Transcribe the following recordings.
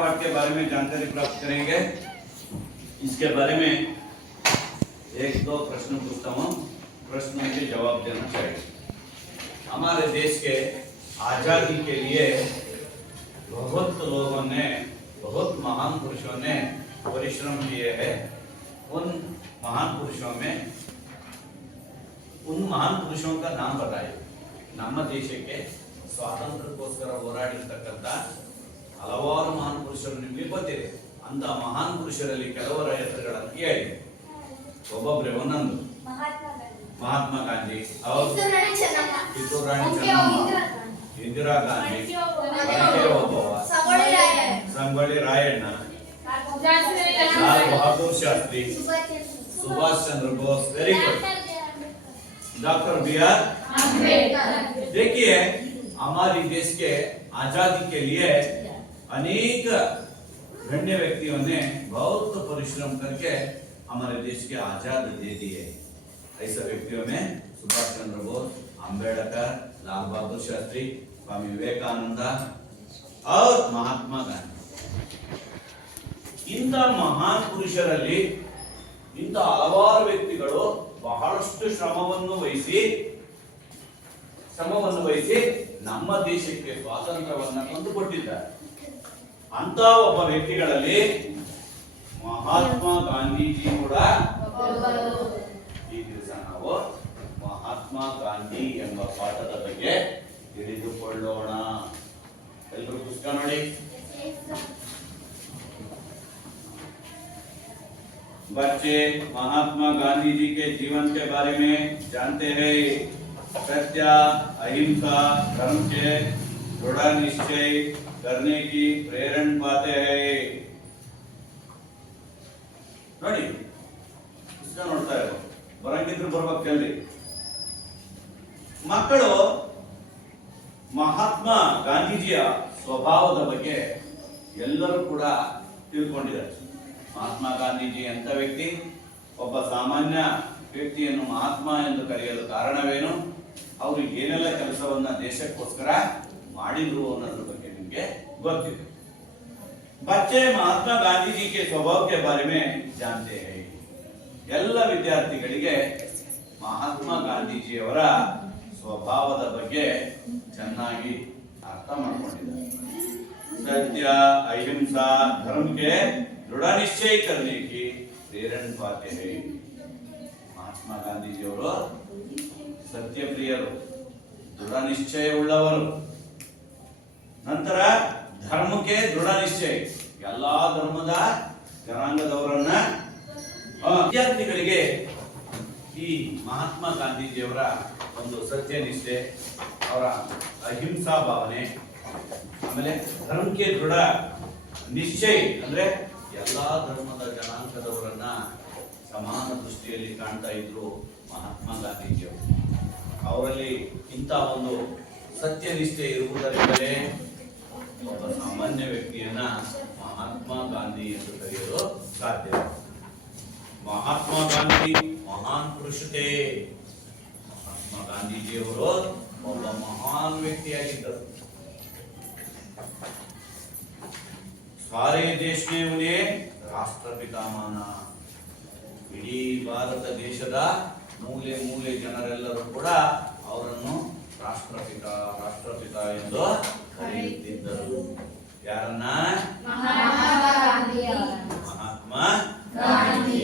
पाठ के बारे में जानकारी प्राप्त करेंगे। इसके बारे में एक दो प्रश्न पूछता हूँ, प्रश्नों के जवाब देना चाहिए। हमारे देश के आजादी के लिए बहुत लोगों ने, बहुत महान पुरुषों ने परिश्रम किए हैं। उन महान पुरुषों का नाम बताइए। ನಮ್ಮ ದೇಶಕ್ಕೆ ಸ್ವಾತಂತ್ರ್ಯಕ್ಕೋಸ್ಕರ ಹೋರಾಡಿರ್ತಕ್ಕಂಥ ಹಲವಾರು ಮಹಾನ್ ಪುರುಷರು ನಿಮಗೆ ಗೊತ್ತಿದೆ. ಅಂತ ಮಹಾನ್ ಪುರುಷರಲ್ಲಿ ಕೆಲವರ ಹೆಸರುಗಳನ್ನು ಹೇಳಿ. ಒಬ್ಬೊಬ್ಬರೇ ಒಂದೊಂದು. Mahatma Gandhi, Kittur Rani Chennamma, Indira Gandhi, Sangolli Rayanna, Lal Bahadur Shastri, Subhash Chandra Bose, very good, doctor B R. देखिए, हमारी देश के आजादी के लिए अनेक गण्य व्यक्तियों ने बहुत परिश्रम करके हमारे देश के आजाद दे दिए। ऐसे व्यक्तियों में सुभाष चंद्र बोस, अंबेडकर, लाल बहादुर शास्त्री, स्वामी विवेकानंद और महात्मा गांधी। ಇಂಥ ಮಹಾನ್ ಪುರುಷರಲ್ಲಿ ಇಂಥ ಹಲವಾರು ವ್ಯಕ್ತಿಗಳು ಬಹಳಷ್ಟು ಶ್ರಮವನ್ನು ವಹಿಸಿ ನಮ್ಮ ದೇಶಕ್ಕೆ ಸ್ವಾತಂತ್ರ್ಯವನ್ನು ತಂದುಕೊಟ್ಟಿದ್ದಾರೆ. ಅಂತ ಒಬ್ಬ ವ್ಯಕ್ತಿಗಳಲ್ಲಿ ಮಹಾತ್ಮ ಗಾಂಧೀಜಿ ಕೂಡ. ಈ ದಿವಸ ನಾವು ಮಹಾತ್ಮ ಗಾಂಧಿ ಎಂಬ ಪಾಠದ ಬಗ್ಗೆ ತಿಳಿದುಕೊಳ್ಳೋಣ. ಎಲ್ಲರೂ ಪುಸ್ತಕ ನೋಡಿ. बच्चे महात्मा गांधी जी के जीवन के बारे में जानते हैं। सत्य, अहिंसा, धर्म के दृढ़ निश्चय करने की प्रेरणा पाते हैं। ನೋಡಿ, ಪುಸ್ತಕ ನೋಡ್ತಾ ಇರೋ ಬರಂಗಿದ್ರು ಬರ್ಬೇಕು ಜಲ್ದಿ. ಮಕ್ಕಳು ಮಹಾತ್ಮ ಗಾಂಧೀಜಿಯ ಸ್ವಭಾವದ ಬಗ್ಗೆ ಎಲ್ಲರೂ ಕೂಡ ತಿಳ್ಕೊಂಡಿದ್ದಾರೆ. ಮಹಾತ್ಮ ಗಾಂಧೀಜಿ ಅಂತ ವ್ಯಕ್ತಿ, ಒಬ್ಬ ಸಾಮಾನ್ಯ ವ್ಯಕ್ತಿಯನ್ನು ಮಹಾತ್ಮ ಎಂದು ಕರೆಯಲು ಕಾರಣವೇನು, ಅವರು ಏನೆಲ್ಲ ಕೆಲಸವನ್ನ ದೇಶಕ್ಕೋಸ್ಕರ ಮಾಡಿದ್ರು ಅನ್ನೋದ್ರ ಬಗ್ಗೆ ನಿಮಗೆ ಗೊತ್ತಿದೆ. बच्चे महात्मा गांधी जी के स्वभाव के बारे में जानते हैं. ಎಲ್ಲ ವಿದ್ಯಾರ್ಥಿಗಳಿಗೆ ಮಹಾತ್ಮ ಗಾಂಧೀಜಿಯವರ ಸ್ವಭಾವದ ಬಗ್ಗೆ ಚೆನ್ನಾಗಿ ಅರ್ಥ ಮಾಡಿಕೊಂಡಿದ್ದಾರೆ. सत्य, अहिंसा, धर्म के दृढ़ निश्चय करने की प्रेरणा पाते हैं. महात्मा गांधी जी ಅವರು ಸತ್ಯ ಪ್ರಿಯರು, ದೃಢ ನಿಶ್ಚಯ ಉಳ್ಳವರು. ನಂತರ ಧರ್ಮಕ್ಕೆ ದೃಢ ನಿಶ್ಚಯ, ಎಲ್ಲಾ ಧರ್ಮದ ಜನಾಂಗದವರನ್ನ. ವಿದ್ಯಾರ್ಥಿಗಳಿಗೆ ಈ ಮಹಾತ್ಮ ಗಾಂಧೀಜಿಯವರ ಒಂದು ಸತ್ಯ ನಿಷ್ಠೆ, ಅವರ ಅಹಿಂಸಾ ಭಾವನೆ, ಆಮೇಲೆ ಧರ್ಮಕ್ಕೆ ದೃಢ ನಿಶ್ಚಯ ಅಂದ್ರೆ ಎಲ್ಲಾ ಧರ್ಮದ ಜನಾಂಗದವರನ್ನ ಸಮಾನ ದೃಷ್ಟಿಯಲ್ಲಿ ಕಾಣ್ತಾ ಇದ್ರು ಮಹಾತ್ಮ ಗಾಂಧೀಜಿಯವರು. ಅವರಲ್ಲಿ ಇಂಥ ಒಂದು ಸತ್ಯನಿಷ್ಠೆ ಇರುವುದರಿಂದಲೇ ಒಬ್ಬ ಸಾಮಾನ್ಯ ವ್ಯಕ್ತಿಯನ್ನ ಮಹಾತ್ಮ ಗಾಂಧಿ ಎಂದು ಕರೆಯಲು ಸಾಧ್ಯ. ಮಹಾತ್ಮ ಗಾಂಧಿ ಮಹಾನ್ ಪುರುಷತೆ. ಮಹಾತ್ಮ ಗಾಂಧೀಜಿಯವರು ಒಬ್ಬ ಮಹಾನ್ ವ್ಯಕ್ತಿಯಾಗಿದ್ದರು. सारे देश में उन्हें राष्ट्रपिता माना. ಇಡೀ ಭಾರತ ದೇಶದ ಮೂಲೆ ಮೂಲೆ ಜನರೆಲ್ಲರೂ ಕೂಡ ಅವರನ್ನು ರಾಷ್ಟ್ರಪಿತ ಎಂದು ಕರೆಯುತ್ತಿದ್ದರು. ಯಾರನ್ನ? ಮಹಾತ್ಮ ಗಾಂಧಿ.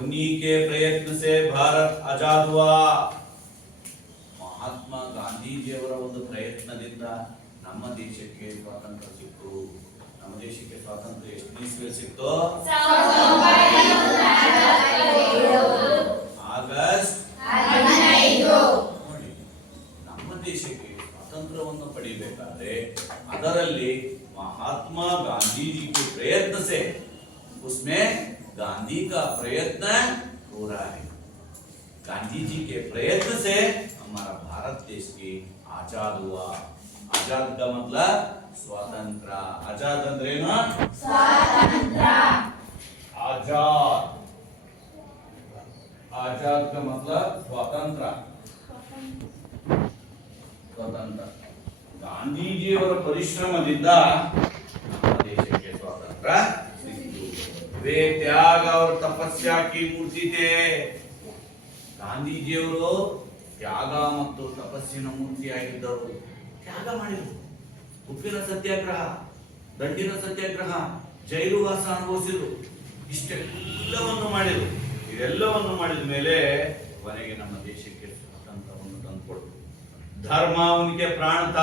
उन्हीं के प्रयत्न से भारत आजाद हुआ. ಮಹಾತ್ಮ ಗಾಂಧೀಜಿಯವರ ಒಂದು ಪ್ರಯತ್ನದಿಂದ ನಮ್ಮ ದೇಶಕ್ಕೆ ಸ್ವಾತಂತ್ರ್ಯ ಸಿಕ್ತು. ನಮ್ಮ ದೇಶಕ್ಕೆ ಸ್ವಾತಂತ್ರ್ಯ ಎಷ್ಟು ಇಸ್ವಿಯಲ್ಲಿ ಸಿಕ್ತು? ಆಗಸ್ಟ್ 15. ನೋಡಿ, ನಮ್ಮ ದೇಶಕ್ಕೆ ಸ್ವಾತಂತ್ರ್ಯವನ್ನು ಪಡೆಯಬೇಕಾದ್ರೆ ಅದರಲ್ಲಿ ಮಹಾತ್ಮ ಗಾಂಧೀಜಿ के प्रयत्न से, उसमें गांधी का प्रयत्न पूरा है. गांधी जी के प्रयत्न से हमारा भारत देश की आजाद हुआ. आजाद का मतलब स्वतंत्र. आजाद अंद्रेना स्वतंत्र. आजाद, आजाद का मतलब स्वतंत्र. स्वतंत्र ಗಾಂಧೀಜಿಯವರ ಪರಿಶ್ರಮದಿಂದ ನಮ್ಮ ದೇಶಕ್ಕೆ ಸ್ವಾತಂತ್ರ್ಯ ಸಿಕ್ಕಿತು. वे त्याग और तपस्या की मूर्ति थे. ಗಾಂಧೀಜಿಯವರು ತ್ಯಾಗ ಮತ್ತು ತಪಸ್ಸಿನ ಮೂರ್ತಿಯಾಗಿದ್ದರು. ತ್ಯಾಗ ಮಾಡಿದರು. ಉಪ್ಪಿನ ಸತ್ಯಾಗ್ರಹ, ದಂಡಿನ ಸತ್ಯಾಗ್ರಹ, ಜೈಲುವಾಸ ಅನುಭವಿಸಿದ್ರು. ಇಷ್ಟೆಲ್ಲವನ್ನು ಮಾಡಿದರು. ಇದೆಲ್ಲವನ್ನು ಮಾಡಿದ ಮೇಲೆ ಕೊನೆಗೆ ನಮ್ಮ ದೇಶಕ್ಕೆ ಸ್ವಾತಂತ್ರ್ಯವನ್ನು ತಂದುಕೊಡ್ತು. ಧರ್ಮ ಅವನಿಗೆ ಪ್ರಾಣತ.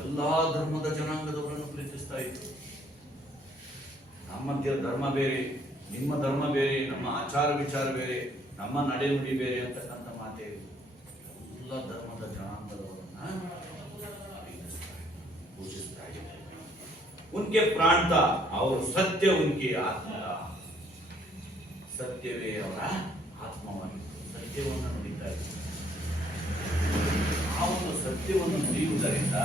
ಎಲ್ಲಾ ಧರ್ಮದ ಜನಾಂಗದವರನ್ನು ಪ್ರೀತಿಸ್ತಾ ಇತ್ತು. ನಮ್ಮ ಧರ್ಮ ಬೇರೆ, ನಿಮ್ಮ ಧರ್ಮ ಬೇರೆ, ನಮ್ಮ ಆಚಾರ ವಿಚಾರ ಬೇರೆ, ನಮ್ಮ ನಡೆನುಡಿ ಬೇರೆ ಅಂತಕ್ಕಂಥ ಮಾತೇ ಎಲ್ಲ ಧರ್ಮದ ಜನಾಂಗದವರನ್ನ ಪೂಜಿಸ್ತಾ ಇದ್ದಾರೆ. ಉನ್ಕೆ ಪ್ರಾಣತ ಅವರು ಸತ್ಯ, ಉನ್ಕೆ ಆತ್ಮ. ಸತ್ಯವೇ ಅವರ ಆತ್ಮವಾಗಿತ್ತು. ಸತ್ಯವನ್ನು ನುಡಿತಾ ಇತ್ತು. ಆ ಒಂದು ಸತ್ಯವನ್ನು ನುಡಿಯುವುದರಿಂದ,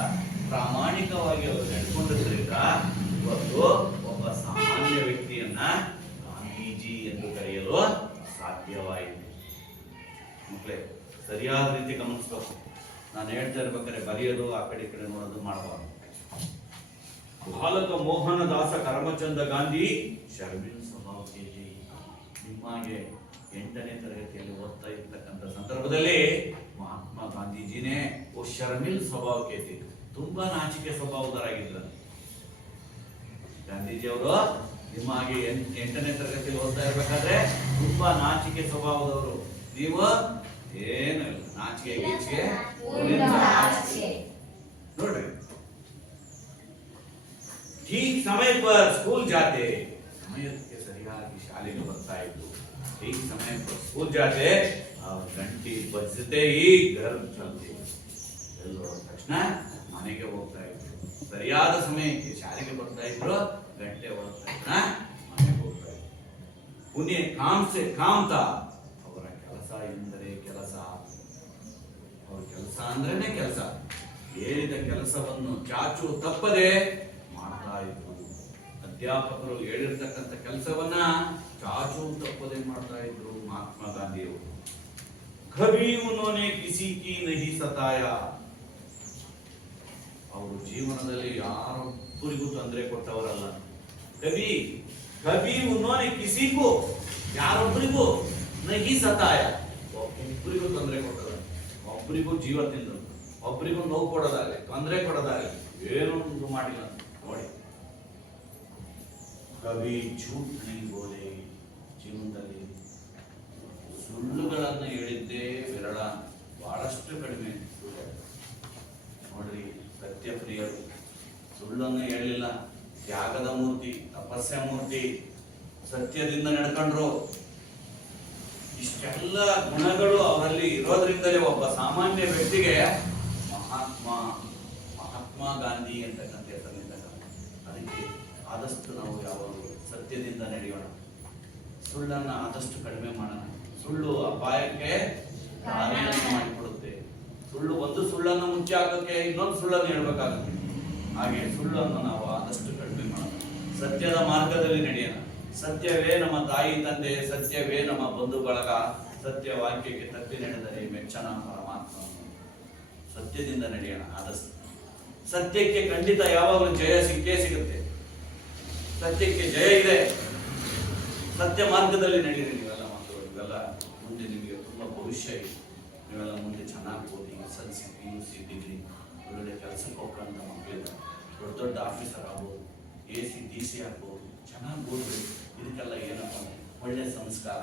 ಪ್ರಾಮಾಣಿಕವಾಗಿ ಅವರು ನಡ್ಕೊಂಡಿದ್ದರಿಂದ ಇವತ್ತು ಒಬ್ಬ ಸಾಮಾನ್ಯ ವ್ಯಕ್ತಿಯನ್ನ ಗಾಂಧೀಜಿ ಎಂದು ಕರೆಯಲು ಸಾಧ್ಯವಾಯಿತು. ಮಕ್ಕಳೇ, ಸರಿಯಾದ ರೀತಿ ಗಮನಿಸಬೇಕು. ನಾನು ಹೇಳ್ತಾ ಇರ್ಬೇಕಾದ್ರೆ ಬರೆಯೋದು, ಆ ಕಡೆ ಈ ಕಡೆ ನೋಡೋದು ಮಾಡಬಾರ್ದು. ಬಾಲಕ ಮೋಹನ ದಾಸ ಕರಮಚಂದ ಗಾಂಧಿ ಶರ್ಮಿನ್ ಸ್ವಭಾವಕ್ಕೆ ನಿಮಗೆ 8ನೇ ತರಗತಿಯಲ್ಲಿ ಓದ್ತಾ ಇರ್ತಕ್ಕಂಥ ಸಂದರ್ಭದಲ್ಲಿ ಮಹಾತ್ಮ ಗಾಂಧೀಜಿನೇ ಓ ಶರ್ಮಿಲ್ ಸ್ವಭಾವಕ್ಕೆ ತುಂಬಾ ನಾಚಿಕೆ ಸ್ವಭಾವದರಾಗಿದ್ದರು. ಗಾಂಧೀಜಿಯವರು ನಿಮಗೆ 8ನೇ ತರಗತಿಯಲ್ಲಿ ಓದ್ತಾ ಇರ್ಬೇಕಾದ್ರೆ ತುಂಬಾ ನಾಚಿಕೆ ಸ್ವಭಾವದವರು. ನೀವು ಏನು ಇಲ್ಲ, ನಾಚಿಕೆ ಗೀಚಿಗೆ ನೋಡ್ರಿ. ठीक समय पर स्कूल जाते, ಸಮಯಕ್ಕೆ ಸರಿಯಾಗಿ ಶಾಲೆಗೆ ಬರ್ತಾ ಇದ್ರು. ठीक समय पर स्कूल जाते और घंटी बजते ही घर चलते. ಎಲ್ಲರೂ ತಕ್ಷಣ ಮನೆಗೆ ಹೋಗ್ತಾ ಇದ್ರು. ಸರಿಯಾದ ಸಮಯಕ್ಕೆ ಶಾಲೆಗೆ ಬರ್ತಾ ಇದ್ರು. ಗಂಟೆ ಹೊಡೆದ ತಕ್ಷಣ ಮನೆಗೆ ಹೋಗ್ತಾ ಇದ್ರು. ಪುಣ್ಯ ಕಾಮ್ಸೆ ಕಾಮ್ತ. ಅವರ ಕೆಲಸ ಎಂದರೆ ಕೆಲಸ. ಅವ್ರ ಕೆಲಸ ಅಂದ್ರೇನೆ ಕೆಲಸ. ಹೇಳಿದ ಕೆಲಸವನ್ನು ಚಾಚು ತಪ್ಪದೆ ಮಾಡ್ತಾ ಇದ್ರು. ಅಧ್ಯಾಪಕರು ಹೇಳಿರ್ತಕ್ಕಂಥ ಕೆಲಸವನ್ನ ಚಾಚು ತಪ್ಪದೆ ಮಾಡ್ತಾ ಇದ್ರು ಮಹಾತ್ಮ ಗಾಂಧಿಯವರು. ಕಭಿ ಉನ್ಹೋನೆ ಕಿಸಿ ಕಿ ನಹಿ ಸತಾಯ. ಅವರು ಜೀವನದಲ್ಲಿ ಯಾರೊಬ್ಬರಿಗೂ ತೊಂದರೆ ಕೊಟ್ಟವರಲ್ಲ. ಕಭಿ ಉನ್ಹೋನೆ ಕಿಸಿಗೂ, ಯಾರೊಬ್ಬರಿಗೂ ನಹಿ ಸತಾಯ, ಒಬ್ಬರಿಗೂ ತೊಂದರೆ ಕೊಟ್ಟದ, ಒಬ್ಬರಿಗೂ ಜೀವ ತಿಂದರು, ಒಬ್ಬರಿಗೂ ನೋವು ಕೊಡೋದಾಗಲಿ, ತೊಂದರೆ ಕೊಡೋದಾಗಲಿ ಏನೊಂದು ಮಾಡಿಲ್ಲ. ನೋಡಿ, ಕವಿ ಝೂಟ್ ನಹಿ ಬೋಲೆ. ಜೀವನದಲ್ಲಿ ಸುಳ್ಳುಗಳನ್ನು ಹೇಳಿದ್ದೇ ವಿರಳ, ಬಹಳಷ್ಟು ಕಡಿಮೆ. ನೋಡ್ರಿ, ಸತ್ಯಪ್ರಿಯರು ಸುಳ್ಳನ್ನು ಹೇಳಿಲ್ಲ. ತ್ಯಾಗದ ಮೂರ್ತಿ, ತಪಸ್ಯ ಮೂರ್ತಿ, ಸತ್ಯದಿಂದ ನಡ್ಕೊಂಡ್ರು. ಇಷ್ಟೆಲ್ಲ ಗುಣಗಳು ಅವರಲ್ಲಿ ಇರೋದ್ರಿಂದಲೇ ಒಬ್ಬ ಸಾಮಾನ್ಯ ವ್ಯಕ್ತಿಗೆ ಮಹಾತ್ಮ ಗಾಂಧಿ ಅಂತಕ್ಕಂಥ ಹೆಸರಿನಿಂದ. ಅದಕ್ಕೆ ಆದಷ್ಟು ನಾವು ಯಾವಾಗಲೂ ಸತ್ಯದಿಂದ ನಡೆಯೋಣ. ಸುಳ್ಳನ್ನ ಆದಷ್ಟು ಕಡಿಮೆ ಮಾಡೋಣ. ಸುಳ್ಳು ಅಪಾಯಕ್ಕೆ ದಾರಿಯನ್ನು ಮಾಡಿಕೊಡುತ್ತೆ. ಒಂದು ಸುಳ್ಳನ್ನು ಮುಚ್ಚಿ ಹಾಕೋಕೆ ಇನ್ನೊಂದು ಸುಳ್ಳನ್ನು ಹೇಳ್ಬೇಕಾಗುತ್ತೆ. ಹಾಗೆ ಸುಳ್ಳನ್ನು ನಾವು ಆದಷ್ಟು ಕಡಿಮೆ ಮಾಡೋಣ. ಸತ್ಯದ ಮಾರ್ಗದಲ್ಲಿ ನಡೆಯೋಣ. ಸತ್ಯವೇ ನಮ್ಮ ತಾಯಿ ತಂದೆ, ಸತ್ಯವೇ ನಮ್ಮ ಬಂಧು ಬಳಗ. ಸತ್ಯ ವಾಕ್ಯಕ್ಕೆ ತಪ್ಪಿ ನಡೆದರೆ ಮೆಚ್ಚನ ಪರಮಾತ್ಮ. ಸತ್ಯದಿಂದ ನಡೆಯೋಣ ಆದಷ್ಟು. ಸತ್ಯಕ್ಕೆ ಖಂಡಿತ ಯಾವಾಗಲೂ ಜಯ ಸಿಕ್ಕೇ ಸಿಗುತ್ತೆ. ಸತ್ಯಕ್ಕೆ ಜಯ ಇದೆ. ಸತ್ಯ ಮಾರ್ಗದಲ್ಲಿ ನಡೆಯಿರಿ ನೀವೆಲ್ಲ ಮಕ್ಕಳು. ಇವೆಲ್ಲ ಮುಂದೆ ನಿಮಗೆ ತುಂಬ ಭವಿಷ್ಯ ಇದೆ. ನೀವೆಲ್ಲ ಮುಂದೆ ಚೆನ್ನಾಗಿ ಓದಿ SSLC, PUC, ಡಿಗ್ರಿ ಒಳ್ಳೆ ಕೆಲಸಕ್ಕೆ ಹೋಗ್ಕೊಂತ ಮಕ್ಕಳಿದ್ದಾರೆ. ದೊಡ್ಡ ದೊಡ್ಡ ಆಫೀಸರ್ ಆಗ್ಬೋದು, AC, DC ಆಗ್ಬೋದು. ಚೆನ್ನಾಗಿ ಓದಬೇಕು. ಇದಕ್ಕೆಲ್ಲ ಏನಪ್ಪ ಅಂದರೆ ಒಳ್ಳೆಯ ಸಂಸ್ಕಾರ,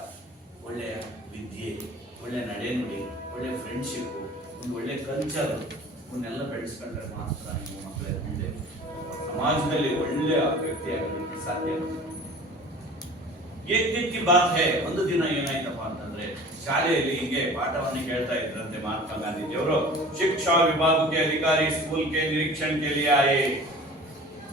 ಒಳ್ಳೆಯ ವಿದ್ಯೆ, ಒಳ್ಳೆಯ ನಡೆನುಡಿ, ಒಳ್ಳೆಯ ಫ್ರೆಂಡ್ಶಿಪ್ಪು, ಒಂದು ಒಳ್ಳೆಯ ಕಲ್ಚರ್ ಇವನ್ನೆಲ್ಲ ಬೆಳೆಸ್ಕೊಂಡ್ರೆ ಮಾತ್ರ ನಿಮ್ಮ ಮಕ್ಕಳ ಮುಂದೆ ಸಮಾಜದಲ್ಲಿ ಒಳ್ಳೆಯ ವ್ಯಕ್ತಿಯಾಗಲಿಕ್ಕೆ ಸಾಧ್ಯ. ಏಕಿ ಬಾತ್ ಹೇ. ಒಂದು ದಿನ ಏನಾಯ್ತಪ್ಪ ಅಂತಂದ್ರೆ ಶಾಲೆಯಲ್ಲಿ ಹಿಂಗೆ ಪಾಠವನ್ನು ಕೇಳ್ತಾ ಇದ್ರಂತೆ ಮಹಾತ್ಮ ಗಾಂಧೀಜಿಯವರು. ಶಿಕ್ಷಾ ವಿಭಾಗಕ್ಕೆ ಅಧಿಕಾರಿ ಸ್ಕೂಲ್ಗೆ ನಿರೀಕ್ಷಣೆ ಲಿಯೇ ಆಯೇ.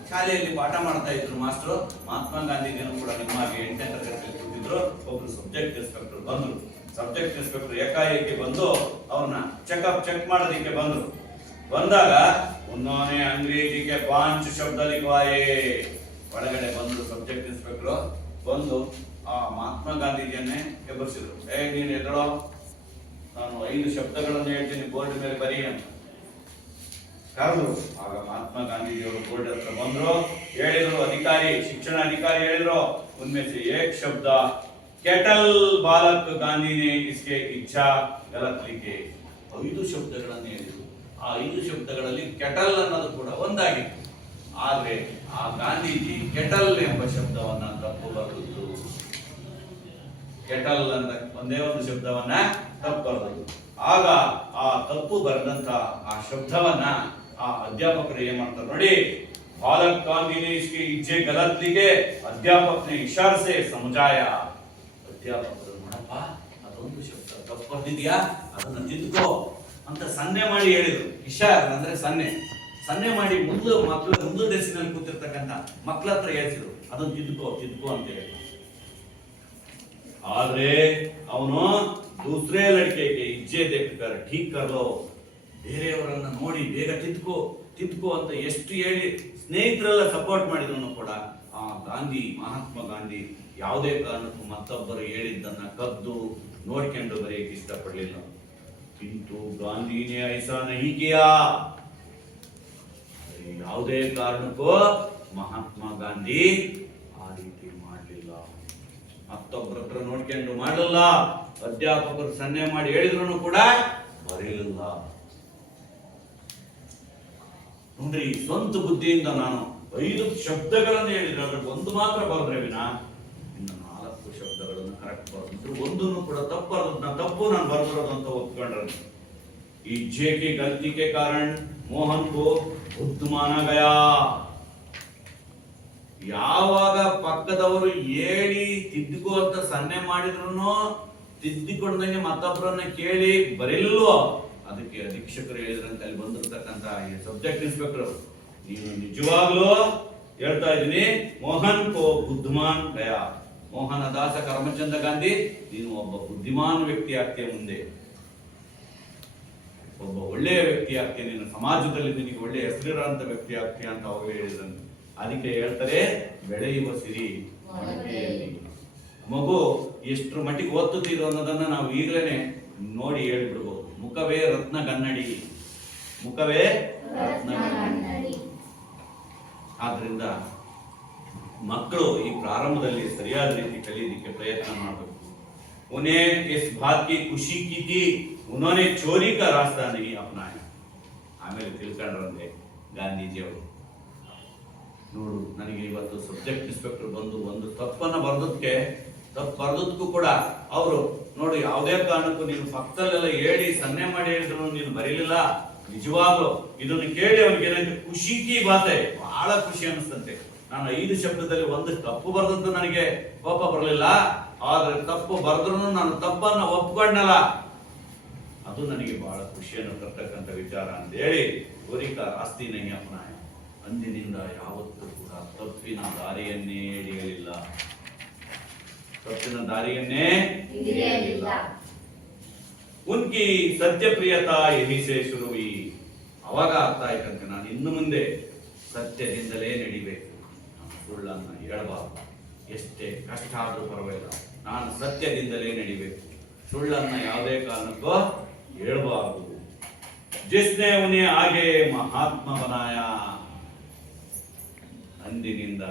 ಶಾಲೆಯಲ್ಲಿ ಪಾಠ ಮಾಡ್ತಾ ಇದ್ರು ಮಾಸ್ಟರ್. ಮಹಾತ್ಮ ಗಾಂಧೀಜಿಯನ್ನು ಕೂಡ ನಿಮ್ಮ ಹಾಗೆ 8ನೇ ತರಗತಿಯಲ್ಲಿ ಕೂತಿದ್ರು. ಒಬ್ರು ಸಬ್ಜೆಕ್ಟ್ ಇನ್ಸ್ಪೆಕ್ಟರ್ ಬಂದ್ರು. ಸಬ್ಜೆಕ್ಟ್ ಇನ್ಸ್ಪೆಕ್ಟರ್ ಏಕಾಏಕಿ ಬಂದು ಅವ್ರನ್ನ ಚೆಕ್ ಮಾಡೋದಿಕ್ಕೆ ಬಂದ್ರು. ಬಂದಾಗ ಉನ್ನೋನೆ ಅಂಗ್ರೇಜಿಗೆ 5 ಶಬ್ದ ಲಿಖವಾಯೇ. ಒಳಗಡೆ ಬಂದ್ರು ಸಬ್ಜೆಕ್ಟ್ ಇನ್ಸ್ಪೆಕ್ಟರ್. ಬಂದು ಆ ಮಹಾತ್ಮ ಗಾಂಧೀಜಿಯನ್ನೇ ಎಬ್ಬರಿಸಿದ್ರು. ನೀನು ಎದಳೋ, ನಾನು 5 ಶಬ್ದಗಳನ್ನು ಹೇಳ್ತೀನಿ, ಬೋರ್ಡ್ ಮೇಲೆ ಬರೀ ಅಂತ. ಕರೆದ್ರು. ಆಗ ಮಹಾತ್ಮ ಗಾಂಧೀಜಿಯವರು ಬೋರ್ಡ್ ಹತ್ರ ಬಂದ್ರು, ಹೇಳಿದ್ರು, ಅಧಿಕಾರಿ, ಶಿಕ್ಷಣ ಅಧಿಕಾರಿ ಹೇಳಿದ್ರು, उनमें से एक शब्द केटल बालक गांधी ने इसके इच्छा गलत लिखे. 5 ಶಬ್ದಗಳನ್ನು ಹೇಳಿದ್ರು. ಆ 5 ಶಬ್ದಗಳಲ್ಲಿ ಕೆಟಲ್ ಅನ್ನೋದು ಕೂಡ ಒಂದಾಗಿತ್ತು. ಆದ್ರೆ ಆ ಗಾಂಧೀಜಿ ಕೆಟಲ್ ಎಂಬ ಶಬ್ದವನ್ನ ತಪ್ಪು ಬರೆದಿದ್ರು. ಕೆಟಲ್ ಅಂತ ಒಂದೇ ಒಂದು ಶಬ್ದವನ್ನ ತಪ್ಪು ಬರೆದ್ರು. ಆಗ ಆ ತಪ್ಪು ಬರೆದಂತ ಆ ಶಬ್ದವನ್ನ ಆ ಅಧ್ಯಾಪಕರು ಏನ್ ಮಾಡ್ತಾರೆ ನೋಡಿ, बालक गांधी ने इसकी इच्छे गलत लिखे, अध्यापक ने इशारे से समझाया. ಅಧ್ಯಾಪಕರು ನೋಡಪ್ಪ, ಅದೊಂದು ಶಬ್ದ ತಪ್ಪು ಬರ್ದಿದ್ಯಾ, ಅದನ್ನ ತಿದ್ದುಕೋ ಅಂತ ಸನ್ನೆ ಮಾಡಿ ಹೇಳಿದ್ರು. ಇಶಾರ ಅಂದ್ರೆ ಸನ್ನೆ ಮಾಡಿ ಮುಂದೆ ಡೆಸ್ಕಿನಲ್ಲಿ ಕೂತಿರ್ತಕ್ಕಂಥ ಮಕ್ಕಳ ಹತ್ರ ಹೇಳಿದ್ರು, ಅದನ್ನ ತಿದ್ದುಕೋ ಅಂತ ಹೇಳಿ. ಆದ್ರೆ ಅವನು दूसरे लड़के के इज्जे देखकर ठीक कर लो, ಬೇರೆಯವರನ್ನ ನೋಡಿ ಬೇಗ ತಿದ್ದುಕೋ ಅಂತ ಎಷ್ಟು ಹೇಳಿ ಸ್ನೇಹಿತರೆಲ್ಲ ಸಪೋರ್ಟ್ ಮಾಡಿದ್ರು ಕೂಡ ಆ ಮಹಾತ್ಮ ಗಾಂಧಿ ಯಾವುದೇ ಕಾರಣಕ್ಕೂ ಮತ್ತೊಬ್ಬರು ಹೇಳಿದ್ದನ್ನ ಕದ್ದು ನೋಡ್ಕೊಂಡು ಬರೆಯಕ್ಕೆ ಇಷ್ಟಪಡಲಿಲ್ಲ. ಕಿಂತು ಗಾಂಧಿನೇ ಐಸಾ ನಹಿ ಕಿಯಾ, ಯಾವುದೇ ಕಾರಣಕ್ಕೂ ಮಹಾತ್ಮ ಗಾಂಧಿ ಆ ರೀತಿ ಮಾಡಲಿಲ್ಲ. ಮತ್ತೊಬ್ಬರ ಹತ್ರ ನೋಡ್ಕೊಂಡು ಮಾಡಲಿಲ್ಲ. ಅಧ್ಯಾಪಕರು ಸನ್ನೆ ಮಾಡಿ ಹೇಳಿದ್ರು ಕೂಡ ಬರೀಲಿಲ್ಲ. ನೋಡ್ರಿ, ಸ್ವಂತ ಬುದ್ಧಿಯಿಂದ ನಾನು 5 ಶಬ್ದಗಳನ್ನು ಹೇಳಿದ್ರೆ ಅದ್ರಲ್ಲಿ ಒಂದು ಮಾತ್ರ ಬರೆದ್ರೆ ವಿನ ಇನ್ನು 4 ಶಬ್ದಗಳನ್ನು ಕರೆಕ್ಟ್ ಬರೆದಿದ್ರು, ಒಂದನ್ನು ಕೂಡ ತಪ್ಪು ನಾನು ಬರೆದಿರೋದು ಅಂತ ಒಪ್ಕೊಂಡ್ರೆ. इज्जे की गलती के कारण मोहन को बुद्ध माना गया. ಯಾವಾಗ ಪಕ್ಕದವರು ಹೇಳಿ ತಿದ್ದುಕೋ ಅಂತ ಸನ್ನೆ ಮಾಡಿದ್ರು ತಿದ್ದಿಕೊಂಡಂಗೆ ಮತ್ತೊಬ್ಬರನ್ನ ಕೇಳಿ ಬರಿಲ್ಲೋ, ಅದಕ್ಕೆ ಅಧೀಕ್ಷಕರು ಹೇಳಿದ್ರಂತ ಅಲ್ಲಿ ಬಂದಿರತಕ್ಕಂತ ಸಬ್ಜೆಕ್ಟ್ ಇನ್ಸ್ಪೆಕ್ಟರ್, ನೀನು ನಿಜವಾಗ್ಲೂ ಹೇಳ್ತಾ ಇದ್ದೀನಿ, ಮೋಹನ್ ಕೋ ಬುದ್ಧಿಮಾನ್ ಗಯಾ, ಮೋಹನ ದಾಸ ಕರಮಚಂದ ಗಾಂಧಿ, ನೀನು ಒಬ್ಬ ಬುದ್ಧಿಮಾನ್ ವ್ಯಕ್ತಿ ಆಗ್ತೀಯ, ಮುಂದೆ ಒಬ್ಬ ಒಳ್ಳೆಯ ವ್ಯಕ್ತಿ ಆಗ್ತೀಯ, ನೀನು ಸಮಾಜದಲ್ಲಿ ನಿನಗೆ ಒಳ್ಳೆಯ ಹೆಸರಿರೋಂಥ ವ್ಯಕ್ತಿ ಆಗ್ತೀಯ ಅಂತ ಅವರು ಹೇಳಿದ್ರಂತೆ. ಅದಕ್ಕೆ ಹೇಳ್ತಾರೆ, ಬೆಳೆಯುವ ಸಿರಿ ಮೊಳಕೆಯಲ್ಲಿ. ಮಗು ಎಷ್ಟರ ಮಟ್ಟಿಗೆ ಓದ್ತಿದ್ರು ಅನ್ನೋದನ್ನ ನಾವು ಈಗಲೇ ನೋಡಿ ಹೇಳ್ಬಿಡ್ಬೋದು. ಮುಖವೇ ರತ್ನ ಕನ್ನಡಿ. ಆದ್ರಿಂದ ಮಕ್ಕಳು ಈ ಪ್ರಾರಂಭದಲ್ಲಿ ಸರಿಯಾದ ರೀತಿ ಕಲಿಯೋದಕ್ಕೆ ಪ್ರಯತ್ನ ಮಾಡಬೇಕು. उन्हें इस बात की खुशी की थी, उन्होंने चोरी का रास्ता नहीं अपनाया. ಆಮೇಲೆ ತಿಳ್ಕೊಂಡ್ರಂತೆ ಗಾಂಧೀಜಿಯವರು, ನೋಡು ನನಗೆ ಇವತ್ತು ಸಬ್ಜೆಕ್ಟ್ ಇನ್ಸ್ಪೆಕ್ಟರ್ ಬಂದು ಒಂದು ತಪ್ಪನ್ನ ಬರೆದಕ್ಕೂ ಕೂಡ ಅವರು ನೋಡಿ, ಯಾವುದೇ ಕಾರಣಕ್ಕೂ ನೀನು ಪಕ್ಕದಲ್ಲೆಲ್ಲ ಹೇಳಿ ಸನ್ನೆ ಮಾಡಿ ಹೇಳಿದ್ರು ನೀನು ಬರೀಲಿಲ್ಲ, ನಿಜವಾಗ್ಲು ಇದನ್ನು ಕೇಳಿ ಅವ್ರಿಗೆ ಏನಾಯ್ತು, ಖುಷಿ ಕಿ ಬಾತೆ, ಬಹಳ ಖುಷಿ ಅನಿಸ್ತಂತೆ. ನಾನು 5 ಶಬ್ದದಲ್ಲಿ ಒಂದು ತಪ್ಪು ಬರೆದದ್ದು ನನಗೆ ಕೋಪ ಬರಲಿಲ್ಲ, ಆದ್ರೆ ತಪ್ಪು ಬರೆದ್ರು ನಾನು ತಪ್ಪನ್ನ ಒಪ್ಕೊಂಡಲ್ಲ, ಅದು ನನಗೆ ಬಹಳ ಖುಷಿಯನ್ನು ತರ್ತಕ್ಕಂಥ ವಿಚಾರ ಅಂತ ಹೇಳಿ ಗೋರಿಕಾ ರಾಸ್ತಿ ನಹಿ ಅಪನಾಯ. ಅಂದಿನಿಂದ ಯಾವತ್ತೂ ಕೂಡ ತಪ್ಪಿನ ದಾರಿಯನ್ನೇ ಹಿಡಿಯಲಿಲ್ಲ. ಉನ್ಕಿ ಸತ್ಯಪ್ರಿಯತಾ ಯಹಿ ಸೇ ಶುರು ಹುಯಿ. ಅವಾಗ ಅರ್ಥ ಆಯ್ತಂತೆ, ನಾನು ಇನ್ನು ಮುಂದೆ ಸತ್ಯದಿಂದಲೇ ನಡಿಬೇಕು, ಸುಳ್ಳನ್ನ ಹೇಳಬಾರ್ದು, ಎಷ್ಟೇ ಕಷ್ಟ ಆದ್ರೂ ಪರವಾಗಿಲ್ಲ, ನಾನು ಸತ್ಯದಿಂದಲೇ ನಡಿಬೇಕು, ಸುಳ್ಳನ್ನ ಯಾವುದೇ ಕಾರಣಕ್ಕೂ ಹೇಳಬಾರದು. ಜಿಸ್ನೆ ಉನ್ಹೇ ಆಗೆ ಮಹಾತ್ಮ ಬನಾಯ. ಅಂದಿನಿಂದ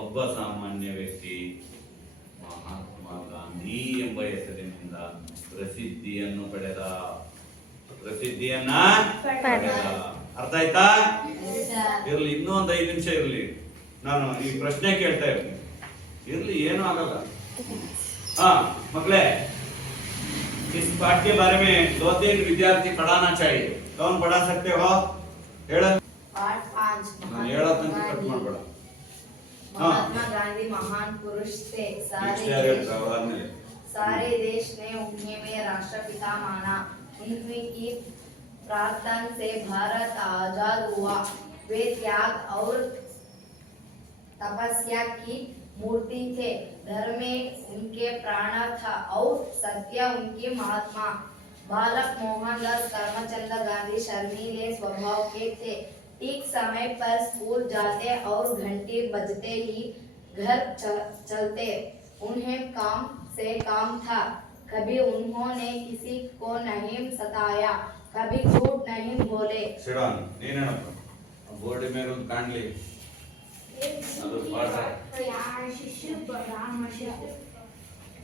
ಒಬ್ಬ ಸಾಮಾನ್ಯ ವ್ಯಕ್ತಿ ಮಹಾತ್ಮ ಗಾಂಧಿ ಎಂಬ ಹೆಸರಿನಿಂದ ಪ್ರಸಿದ್ಧಿಯನ್ನ ಪಡೆದ. ಅರ್ಥ ಆಯ್ತಾ? ಇರ್ಲಿ, ಇನ್ನೂ ಒಂದು 5 ನಿಮಿಷ ಇರ್ಲಿ, ನಾನು ಈ ಪ್ರಶ್ನೆ ಕೇಳ್ತಾ ಇರ್ತೀನಿ. ಇರ್ಲಿ, ಏನೂ ಆಗಲ್ಲ. मकले इस पाठ के बारे में 2-3 विद्यार्थी पढ़ाना चाहिए. कौन पढ़ा सकते हो? पाठ 5 महात्मा गांधी महान पुरुष थे. सारे देश ने उन्हें में राष्ट्रपिता माना. उनकी प्रार्थना से भारत आजाद हुआ. वे त्याग और तपस्या की मूर्ति थे. धर्म में उनके प्राण था और सत्य उनके महात्मा. बालक मोहनदास करमचंद गांधी शर्मीले स्वभाव के थे. ठीक समय पर स्कूल जाते और घंटे बजते ही घर चलते. उन्हें काम था. कभी उन्होंने किसी को नहीं सताया, कभी झूठ नहीं बोले। ಸಿಡಾನ್ ನೀನೇನಪ್ಪ ಬೋರ್ಡ್ ಮೇಲೆ ಒಂದು ಕಾಣ್ಲಿ ಅದು ಪಾಠ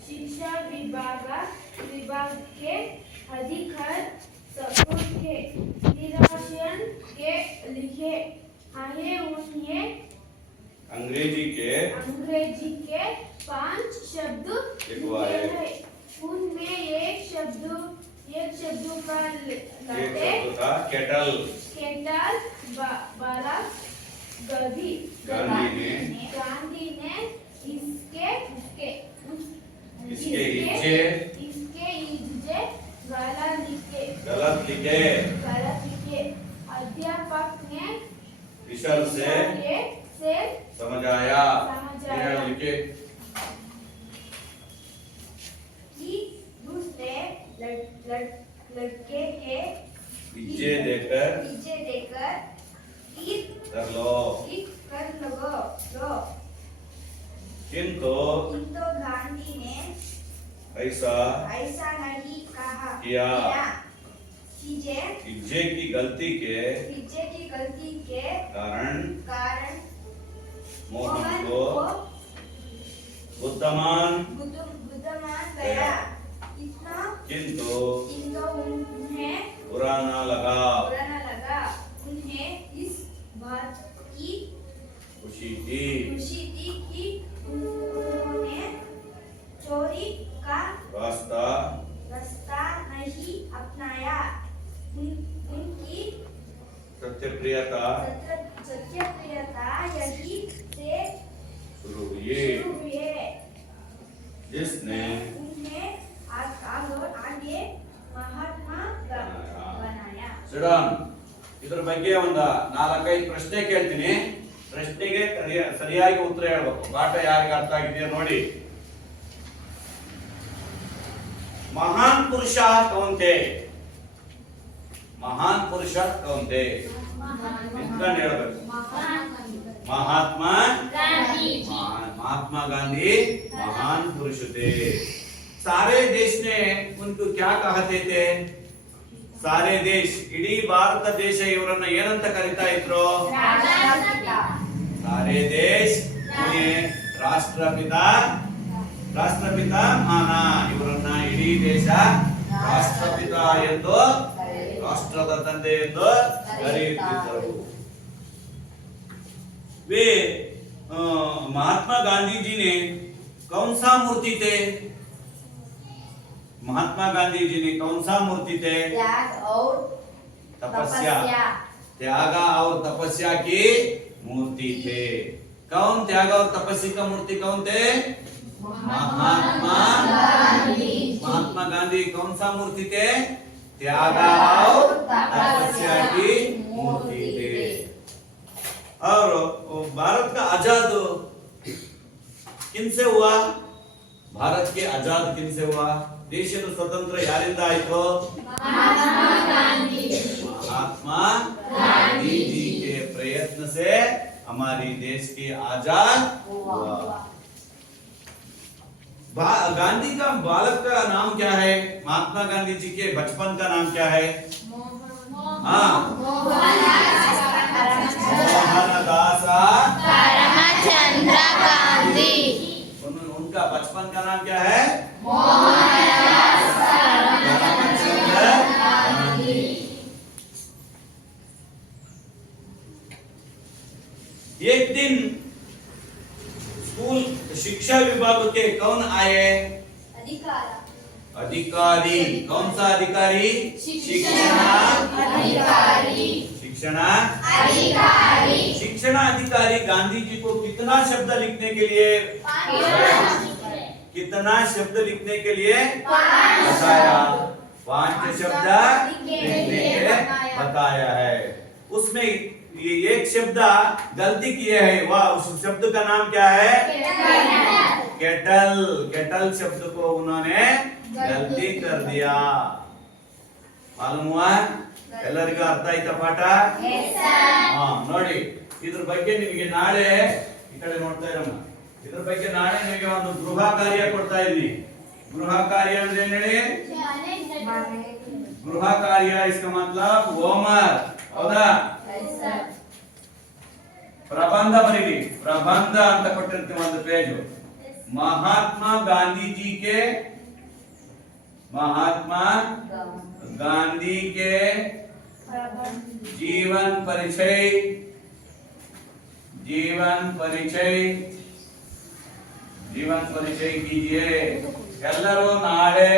शिक्षा विभाग के अधिकार सपूत के निराशन के लिखे आए उन्हें अंग्रेजी के 5 शब्द लिखवाए। लिखे हैं। उनमें एक शब्द का एक लते शब्द था केटल केटल बालक गांधी गांधी ने इसके इज्जे गलत लिखे गलत लिखे अध्यापक ने विशल से समझाया समझाया। लिखे कि दूसरे लड़के के इज्जे देकर ईद कर लो कर लो किंतु गांधी ने ऐसा ऐसा नहीं कहा किया। चीजें इज्जे की गलती के कारण मोहन को बुद्धिमान बुद्धिमान गया इतना किंतु उन्हें बुरा न लगा बुरा न लगा। उन्हें इस बात की खुशी थी खुशी थी कि उन्होंने चोरी का रास्ता रास्ता नहीं अपनाया। उनकी सत्यप्रियता सत्यप्रियता यही से शुरू शुरू हुई जिसने उन्हें आगे महात्मा बनाया। ಸಿಡಾನ್ ಇದ್ರ ಬಗ್ಗೆ ಒಂದು 4-5 ಪ್ರಶ್ನೆ ಕೇಳ್ತೀನಿ ಪ್ರಶ್ನೆಗೆ ಸರಿಯಾಗಿ ಉತ್ತರ ಹೇಳಬೇಕು ಪಾಠ ಯಾರಿಗೆ ಅರ್ಥ ಆಗಿದೆಯೋ ನೋಡಿ महान पुरुष कौन थे महान पुरुष कौन थे इतना ಹೇಳಬೇಕು महात्मा गांधी महान पुरुष थे सारे देश ने उनको क्या कहते थे सारे देश इडी भारत देश ಇವರನ್ನ ಏನಂತ ಕರೀತಾ ಇದ್ರು सारे देश उन्हें ರಾಷ್ಟ್ರಪಿತ ಮಾನ ಇವರನ್ನ ಇಡೀ ದೇಶ ರಾಷ್ಟ್ರಪಿತ ಎಂದು ರಾಷ್ಟ್ರದ ತಂದೆ ಎಂದು ಕರೆಯುತ್ತಿದ್ದರು वे महात्मा गांधी जी ने कौन सा मूर्ति थे महात्मा गांधी जी ने कौन सा मूर्ति थे त्याग और तपस्या त्याग और तपस्या की मूर्ति थे कौन त्याग और तपस्या का मूर्ति कौन थे महात्मा गांधी कौन सा मूर्ति थे त्याग और तपस्या की मूर्ति थे और भारत का आजाद किनसे हुआ भारत के आजाद किनसे हुआ ದೇಶದ ಸ್ವತಂತ್ರ ಯಾರಿಂದ ಆಯಿತು महात्मा गांधी जी के प्रयत्न से हमारी देश के आजाद हुआ गांधी का बालक का नाम क्या है महात्मा गांधी जी के बचपन का नाम क्या है हाँ मोहनदास करमचंद्र गांधी। उनका बचपन का नाम क्या है करमचंद्र गांधी। एक दिन स्कूल शिक्षा विभाग के कौन आए अधिकारी कौन सा अधिकारी शिक्षण अधिकारी गांधी जी को कितना शब्द लिखने के लिए बताया 5 शब्द लिखने के बताया है उसमें ये एक शब्द गलती किए है वाह उस शब्द का नाम क्या है केटल शब्द को उन्होंने गलती कर दिया मालूम हुआ ಎಲ್ಲರಿಗೂ ಅರ್ಥ ಆಯ್ತಾ ಪಾಠ ಹಾ ನೋಡಿ ಇದ್ರ ಬಗ್ಗೆ ನಿಮಗೆ ನಾಳೆ ಈ ಕಡೆ ನೋಡ್ತಾ ಇರಮ್ಮ ಇದ್ರ ಬಗ್ಗೆ ನಾಳೆ ನಿಮಗೆ ಒಂದು ಗೃಹ ಕಾರ್ಯ ಕೊಡ್ತಾ ಇದ್ದೀನಿ ಗೃಹ ಕಾರ್ಯ ಅಂದ್ರೆ ಏನು ಹೇಳಿ ಗೃಹ ಕಾರ್ಯ इसका मतलब ಹೋಮ್ವರ್ಕ್ ಹೌದಾ ಪ್ರಬಂಧ ಬರೀರಿ ಪ್ರಬಂಧ ಅಂತ ಕೊಟ್ಟಿರ್ತೀವಿ ಒಂದು ಪೇಜ್ महात्मा गांधी के जीवन परिचय कीजिए ಎಲ್ಲರೂ ನಾಳೆ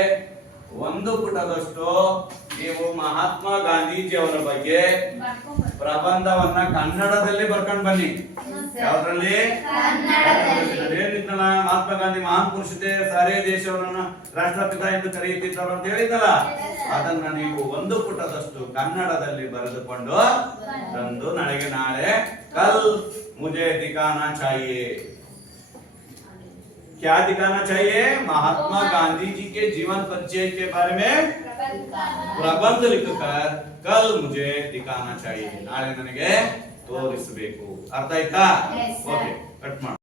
ಒಂದು ಪುಟದಷ್ಟು ನೀವು ಮಹಾತ್ಮ ಗಾಂಧೀಜಿ ಅವರ ಬಗ್ಗೆ ಪ್ರಬಂಧವನ್ನ ಕನ್ನಡದಲ್ಲಿ ಬರ್ಕೊಂಡು ಬನ್ನಿ ಯಾವ್ದ್ರಲ್ಲಿ ಏನಿತ್ತಲ್ಲ ಮಹಾತ್ಮ ಗಾಂಧಿ ಮಹಾನ್ ಪುರುಷ थे सारे ದೇಶವನ್ನ ರಾಷ್ಟ್ರಪಿತ ಎಂದು ಕರೆಯುತ್ತಿದ್ದರು ಅಂತ ಹೇಳಿದ್ದಲ್ಲ ಅದನ್ನ ನೀವು ಒಂದು ಪುಟದಷ್ಟು ಕನ್ನಡದಲ್ಲಿ ಬರೆದುಕೊಂಡು ತಂದು ನಾಳೆಗೆ ಕಲ್ मुझे दिखाना चाहिए क्या दिखाना चाहिए महात्मा गांधी जी के जीवन परिचय के बारे में प्रबंध लिखकर कल मुझे दिखाना चाहिए नाಳೆ ನನಗೆ ತೋರಿಸಬೇಕು ಅರ್ಥ ಆಯ್ತಾ ಓಕೆ ಕಟ್ ಮಾಡಿ